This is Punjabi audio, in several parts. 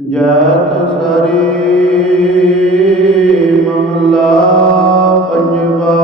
ਜੈਤ ਸਰੀ ਮਹਲਾ ਪੰਜਵਾ।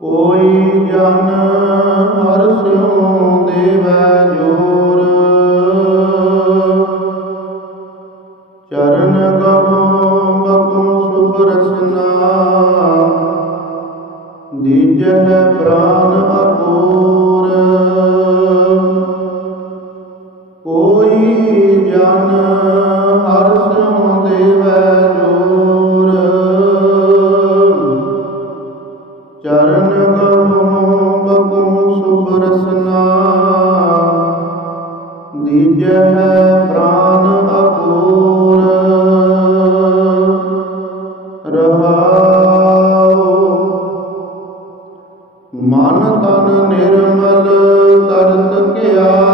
ਕੋਈ ਜਨ ਹਰ ਸਿਉ ਦੇਵੈ ਜੋਰ। ਚਰਨ ਗਗਨ ਬਕੁ ਸੁਭ ਰਸਨਾ ਦੀਜਹਿ ਪ੍ਰਾਨ ਮਨ ਤਨ ਨਿਰਮਲ ਤਰਤ ਕਿਆਰੋ